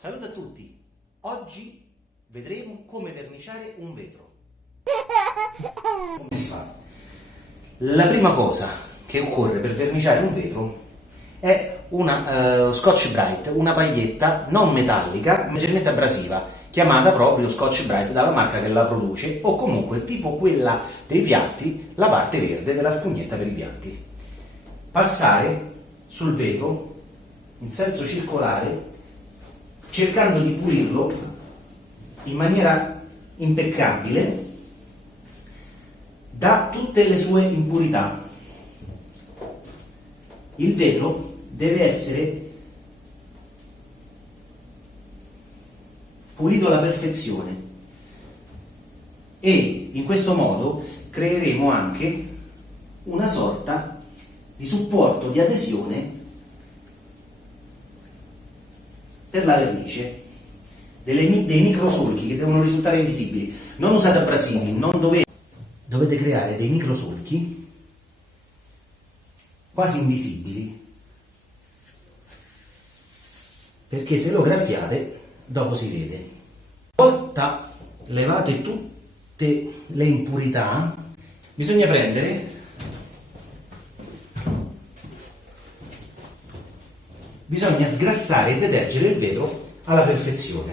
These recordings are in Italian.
Salute a tutti! Oggi vedremo come verniciare un vetro. Come si fa? La prima cosa che occorre per verniciare un vetro è una Scotch Brite, una paglietta non metallica, ma leggermente abrasiva, chiamata proprio Scotch Brite dalla marca che la produce, o comunque tipo quella dei piatti, la parte verde della spugnetta per i piatti. Passare sul vetro in senso circolare cercando di pulirlo in maniera impeccabile da tutte le sue impurità. Il vetro deve essere pulito alla perfezione e in questo modo creeremo anche una sorta di supporto di adesione per la vernice, dei microsolchi che devono risultare visibili. Non usate abrasivi, non dovete creare dei microsolchi quasi invisibili, perché se lo graffiate dopo si vede. Una volta levate tutte le impurità, bisogna sgrassare e detergere il vetro alla perfezione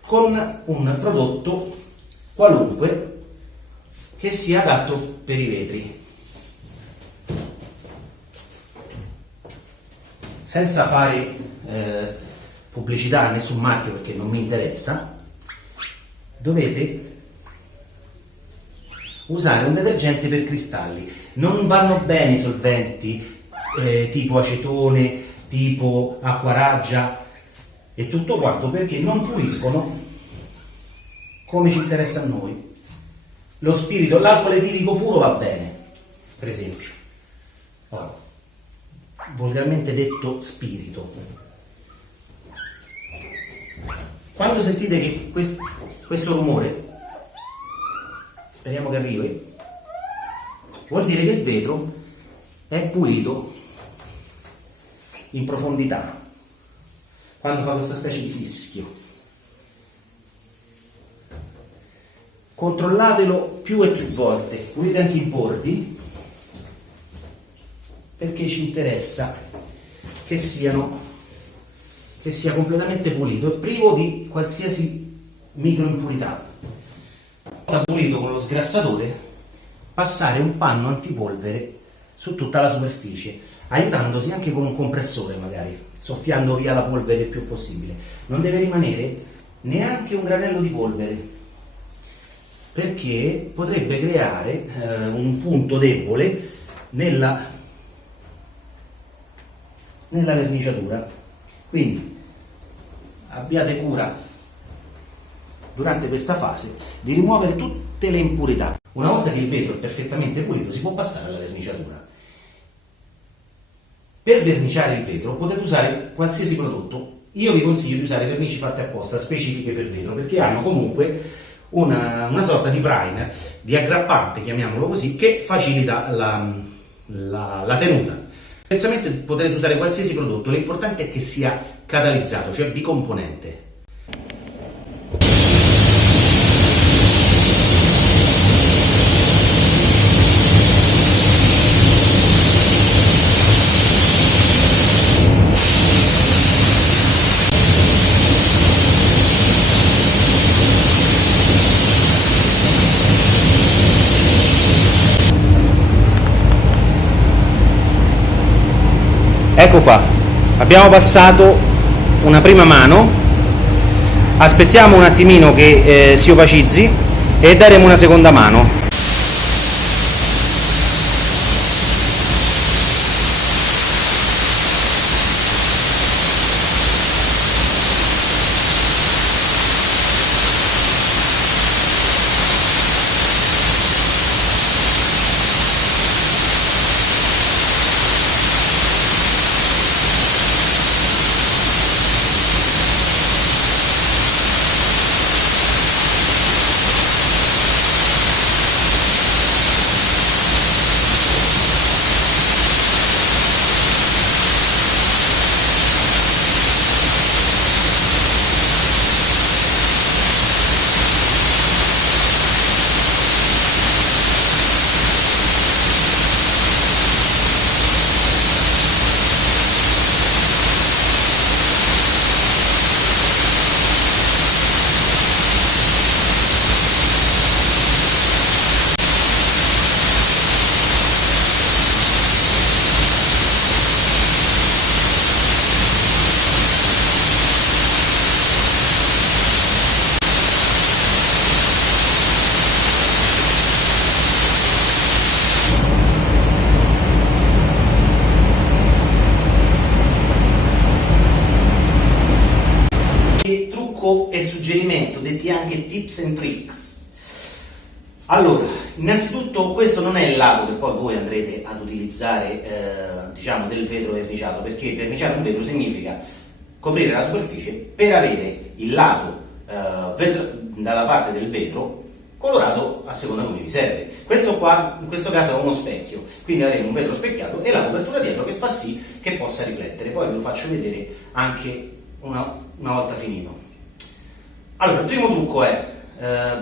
con un prodotto qualunque che sia adatto per i vetri. Senza fare pubblicità a nessun marchio perché non mi interessa, dovete usare un detergente per cristalli. Non vanno bene i solventi tipo acetone, tipo acqua raggia e tutto quanto, perché non puliscono come ci interessa a noi. Lo spirito, l'alcol etilico puro va bene, per esempio. Ora, volgarmente detto spirito. Quando sentite che questo rumore, speriamo che arrivi, vuol dire che il vetro è pulito in profondità, quando fa questa specie di fischio. Controllatelo più e più volte, pulite anche i bordi, perché ci interessa che sia completamente pulito e privo di qualsiasi microimpurità. Una volta pulito con lo sgrassatore, passare un panno antipolvere su tutta la superficie, aiutandosi anche con un compressore magari, soffiando via la polvere il più possibile. Non deve rimanere neanche un granello di polvere, perché potrebbe creare un punto debole nella verniciatura. Quindi abbiate cura durante questa fase di rimuovere tutte le impurità. Una volta che il vetro è perfettamente pulito si può passare alla verniciatura. Per verniciare il vetro potete usare qualsiasi prodotto. Io vi consiglio di usare vernici fatte apposta, specifiche per vetro, perché hanno comunque una sorta di primer, di aggrappante, chiamiamolo così, che facilita la tenuta. Diversamente potete usare qualsiasi prodotto, l'importante è che sia catalizzato, cioè bicomponente. Ecco qua, abbiamo passato una prima mano, aspettiamo un attimino che si opacizzi e daremo una seconda mano. trucco e suggerimento, detti anche tips and tricks. Allora, innanzitutto questo non è il lato che poi voi andrete ad utilizzare, diciamo, del vetro verniciato, perché verniciare un vetro significa coprire la superficie per avere il lato dalla parte del vetro colorato a seconda come vi serve. Questo qua, in questo caso, è uno specchio, quindi avremo un vetro specchiato e la copertura dietro che fa sì che possa riflettere. Poi ve lo faccio vedere anche una volta finito. Allora, il primo trucco è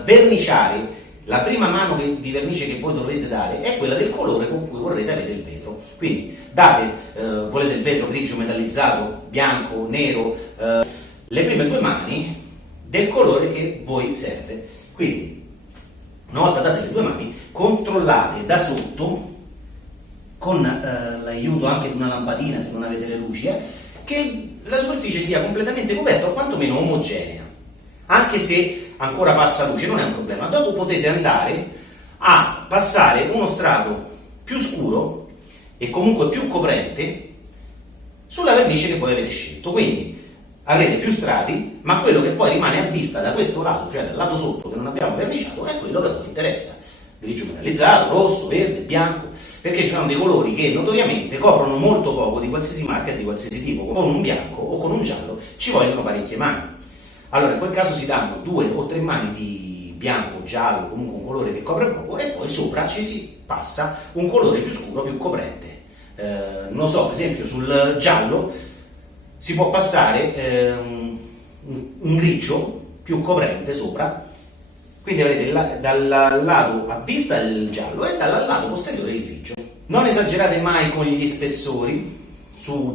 verniciare. La prima mano di vernice che voi dovete dare è quella del colore con cui vorrete avere il vetro. Quindi volete il vetro grigio metallizzato, bianco, nero, le prime due mani del colore che voi serve. Quindi, una volta date le due mani, controllate da sotto, con l'aiuto anche di una lampadina se non avete le luci, che la superficie sia completamente coperta o quantomeno omogenea. Anche se ancora passa luce non è un problema. Dopo potete andare a passare uno strato più scuro e comunque più coprente sulla vernice che poi avete scelto. Quindi avrete più strati, ma quello che poi rimane a vista da questo lato, cioè dal lato sotto che non abbiamo verniciato, è quello che a voi interessa. Grigio metallizzato, rosso, verde, bianco, perché ci sono dei colori che notoriamente coprono molto poco di qualsiasi marca e di qualsiasi tipo. Con un bianco o con un giallo ci vogliono parecchie mani. Allora in quel caso si danno 2 o 3 mani di bianco, giallo, comunque un colore che copre poco, e poi sopra ci si passa un colore più scuro, più coprente. Non so, per esempio sul giallo si può passare un grigio più coprente sopra, quindi avrete dal lato a vista il giallo e dal lato posteriore il grigio. Non esagerate mai con gli spessori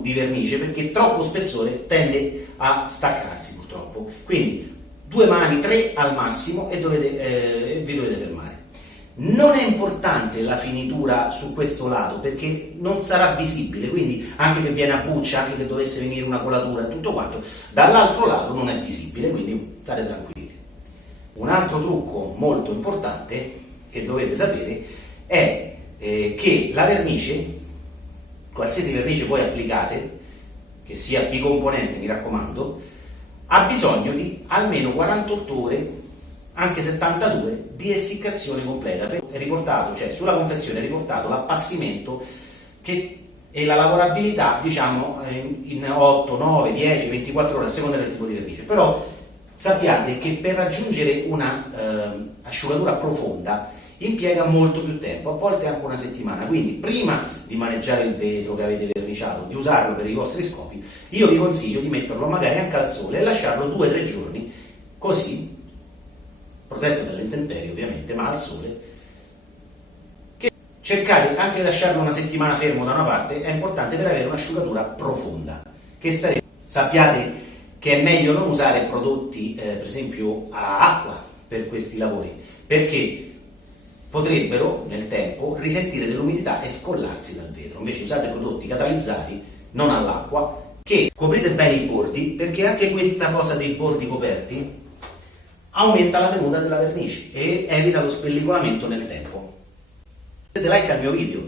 di vernice, perché troppo spessore tende a staccarsi purtroppo. Quindi 2 mani, 3 al massimo e vi dovete fermare. Non è importante la finitura su questo lato perché non sarà visibile, quindi anche che viene a buccia, anche che dovesse venire una colatura e tutto quanto, dall'altro lato non è visibile, quindi state tranquilli. Un altro trucco molto importante che dovete sapere è che la vernice, qualsiasi vernice voi applicate, che sia bicomponente mi raccomando, ha bisogno di almeno 48 ore, anche 72, di essiccazione completa. È riportato, cioè sulla confezione è riportato l'appassimento e la lavorabilità, diciamo, in 8, 9, 10, 24 ore a seconda del tipo di vernice. Però sappiate che per raggiungere una asciugatura profonda impiega molto più tempo, a volte anche una settimana. Quindi prima di maneggiare il vetro che avete verniciato, di usarlo per i vostri scopi, io vi consiglio di metterlo magari anche al sole e lasciarlo 2-3 giorni, così, protetto dalle intemperie ovviamente, ma al sole. Cercate anche di lasciarlo una settimana fermo da una parte, è importante per avere un'asciugatura profonda. Sappiate che è meglio non usare prodotti, per esempio, a acqua per questi lavori, perché potrebbero nel tempo risentire dell'umidità e scollarsi dal vetro. Invece usate prodotti catalizzati, non all'acqua, che coprite bene i bordi, perché anche questa cosa dei bordi coperti aumenta la tenuta della vernice e evita lo spellicolamento nel tempo. Mettete like al mio video,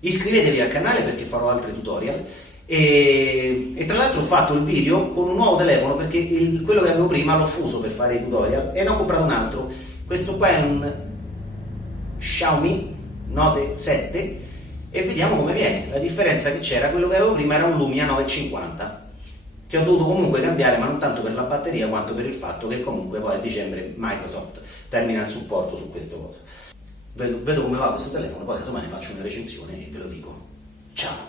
iscrivetevi al canale perché farò altri tutorial e tra l'altro ho fatto il video con un nuovo telefono perché quello che avevo prima l'ho fuso per fare i tutorial e ne ho comprato un altro. Questo qua è un Xiaomi Note 7 e vediamo come viene. La differenza che c'era, quello che avevo prima era un Lumia 950 che ho dovuto comunque cambiare, ma non tanto per la batteria quanto per il fatto che comunque poi a dicembre Microsoft termina il supporto su questo coso. Vedo come va questo telefono, poi casomai ne faccio una recensione e ve lo dico. Ciao!